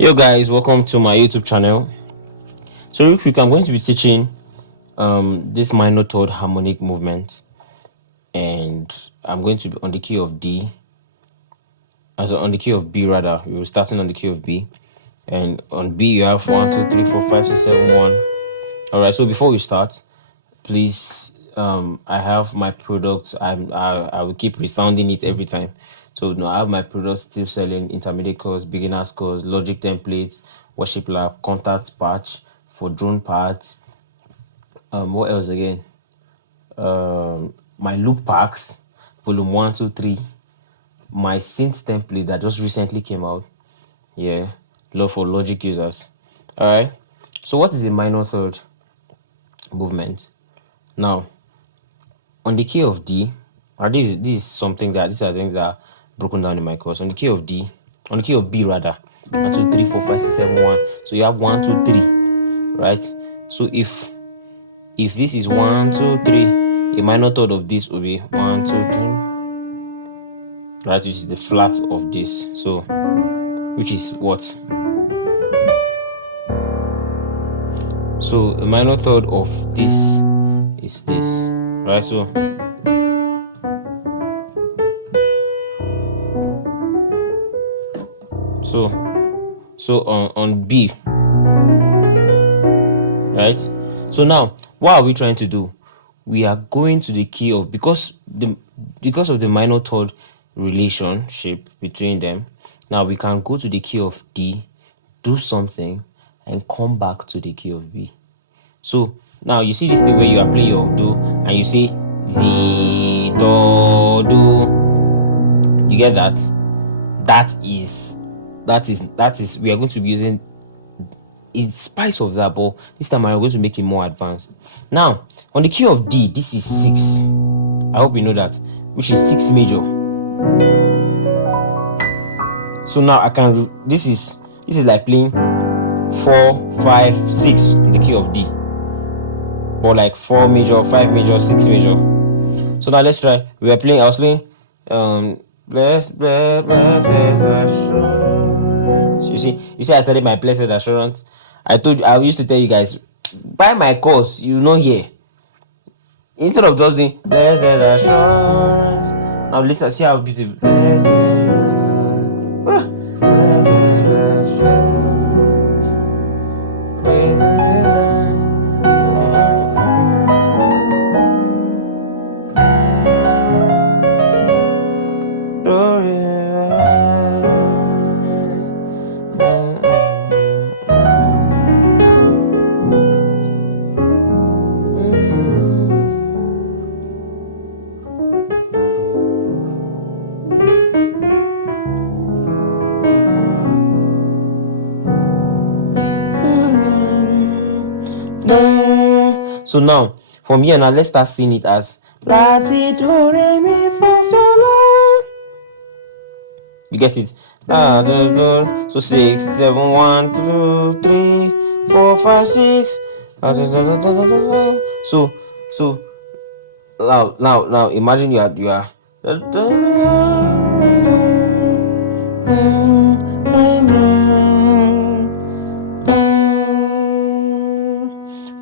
Yo guys, welcome to my YouTube channel. So real quick, I'm going to be teaching this minor third harmonic movement, and I'm going to be on the key of D, on the key of B rather. We're starting on the key of B, and on B you have 1, 2, 3, 4, 5, 6, 7, 1. All right. So before we start, please, I have my products. I will keep resounding it every time. So I have my products still selling: intermediate course, beginners course, logic templates, worship lab, contact patch for drone parts. What else again? My loop packs, volume 1, 2, 3. My synth template that just recently came out. Yeah, love for logic users. All right. So what is a minor third movement? Now, on the key of D, this is something that these are things that are broken down in my course. On the key of D, on the key of B rather, 1, 2, 3, 4, 5, 6, 7, 1. So you have 1, 2, 3, right? So if this is 1, 2, 3, a minor third of this will be 1, 2, 3, right? Which is the flat of this. So which is what? So a minor third of this is this, right? So on B, right? So now what are we trying to do? We are going to the key of, because of the minor third relationship between them. Now we can go to the key of D, do something, and come back to the key of B. So now you see this thing where you are playing your do and you say Z do. You get that? That is we are going to be using in spite of that, but this time I'm going to make it more advanced. Now on the key of D, this is 6. I hope you know that, which is 6 major. So now I can, this is like playing 4, 5, 6 in the key of D, or like 4 major, 5 major, 6 major. So now let's try. I was playing blessed assurance. You see I started my blessed assurance. I used to tell you guys, buy my course, you know here. Instead of just doing blessed assurance. Now listen, see how beautiful. Blessed assurance. So now from here, now let's start seeing it as la ti do re mi fa sol la. You get it? So 6, 7, 1, 2, 3, 4, 5, 6. So now imagine you are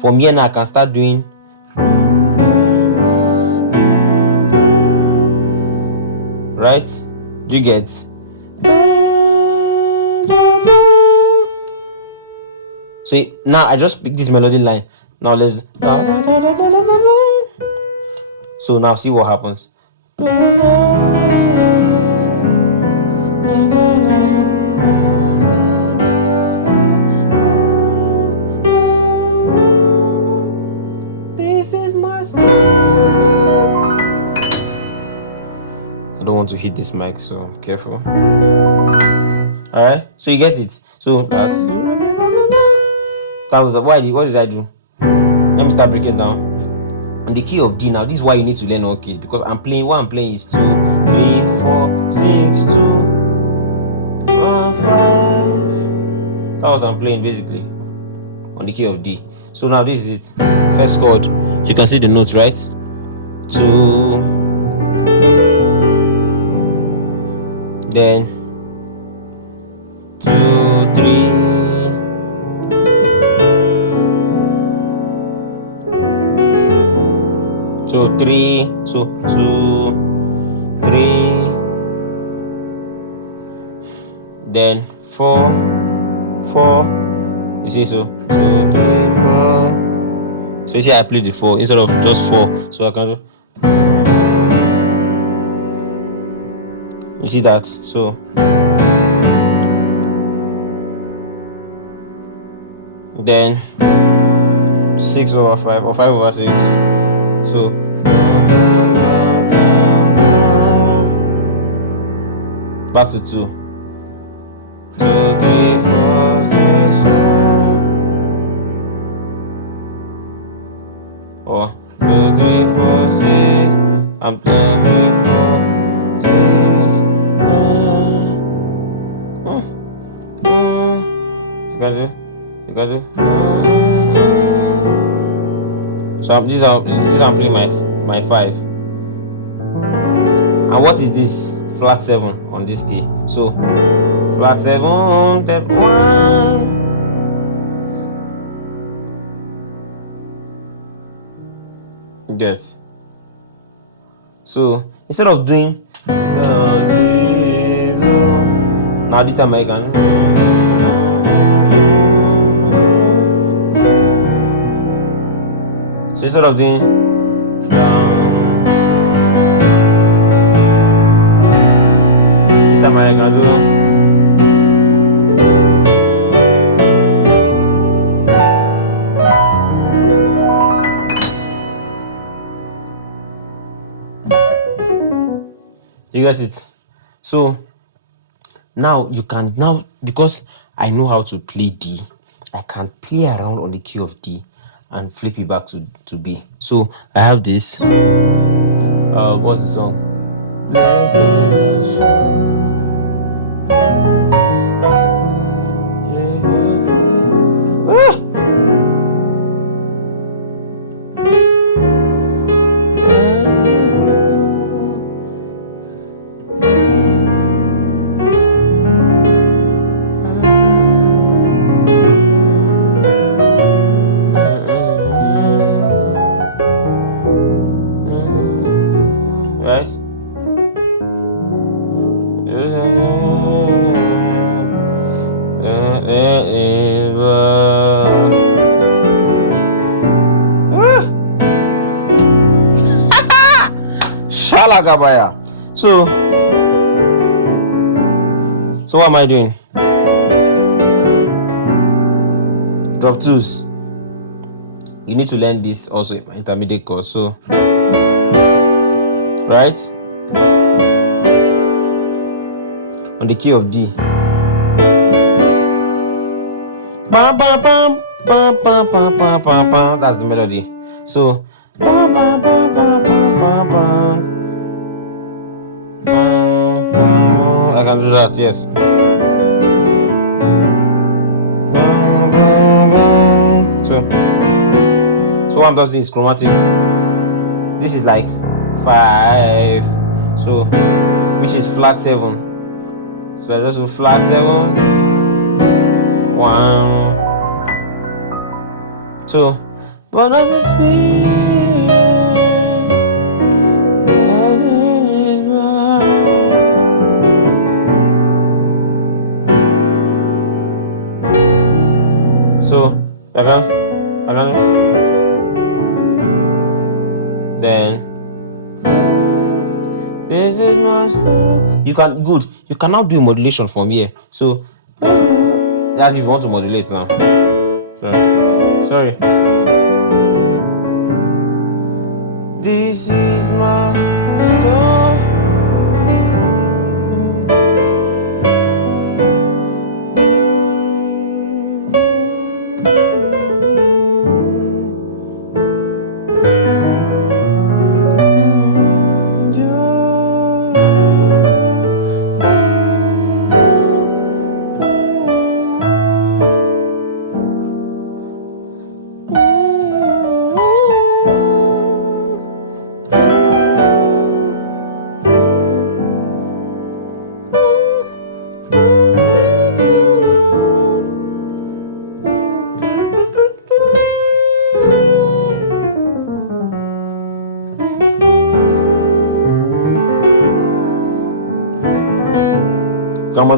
from here now I can start doing right. Do you get? So now I just pick this melody line. Now let's so now see what happens. This is my style. I don't want to hit this mic, so careful. All right, so you get it. So that was what did I do? Let me start breaking down. On the key of D now, this is why you need to learn all keys, because what I'm playing is 2, 3, 4, 6, 2, 1, 5. That's what I'm playing basically on the key of D. So now this is it. First chord, you can see the notes, right? 2, then 2, 3, 3. So 2, 3. Then 4, 4. You see, so 2, 3, 4. So you see, I played the 4 instead of just 4. So I can do. You see that? So then 6 over 5 or 5 over 6. So back to 2. 2, 3, 4, 6, 4. Or 2, 3, 4, 6. I'm 2, 3, 4, 6. You got it. So this I'm playing my 5. And what is this? Flat 7 on this key. So flat 7, then 1. Yes. So instead of doing now this time I can. So instead of doing this time I can do. You get it? So now you can because I know how to play D, I can play around on the key of D and flip it back to B. So I have this. What's the song? Right? Shalagabaya. So what am I doing? Drop 2s. You need to learn this also in my intermediate course. So right on the key of D. Bam, bam, bam, bam, bam, bam, bam, bam, bam. That's the melody. So bam, bam, bam, bam, bam, bam, bam. Bam, bam. I can do that, yes. Bam, bam, bam. So what I'm doing is chromatic. This is like 5. So which is flat 7. So I just do flat 7, 1, 2. But I just so I can then this is my story. You can now do a modulation from here. So that's if you want to modulate now. Sorry. This is my story.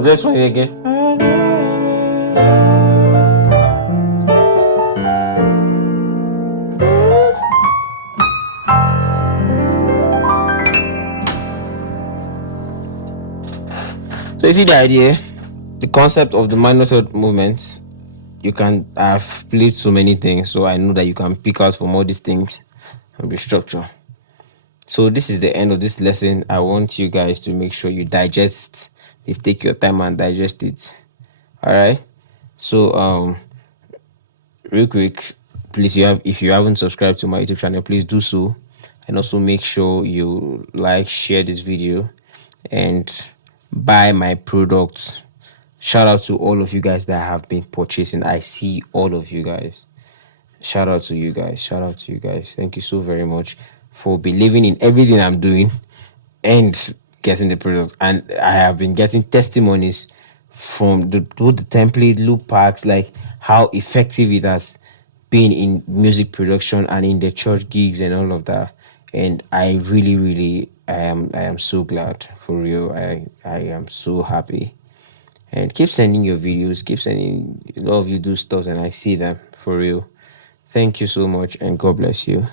Let's try it again. So you see the idea, the concept of the minor third movements. You can I've played so many things, so I know that you can pick out from all these things and the structure. So this is the end of this lesson. I want you guys to make sure you digest this. Take your time and digest it. All right. So real quick, please, if you haven't subscribed to my YouTube channel, please do so, and also make sure you like, share this video, and buy my products. Shout out to all of you guys that have been purchasing. I see all of you guys. Shout out to you guys. Shout out to you guys. Thank you so very much for believing in everything I'm doing and getting the product. And I have been getting testimonies from both the template loop packs, like how effective it has been in music production and in the church gigs and all of that. And I really, really, I am so glad, for real. I am so happy. And keep sending your videos, keep sending, a lot of you do stuff and I see them, for real. Thank you so much and God bless you.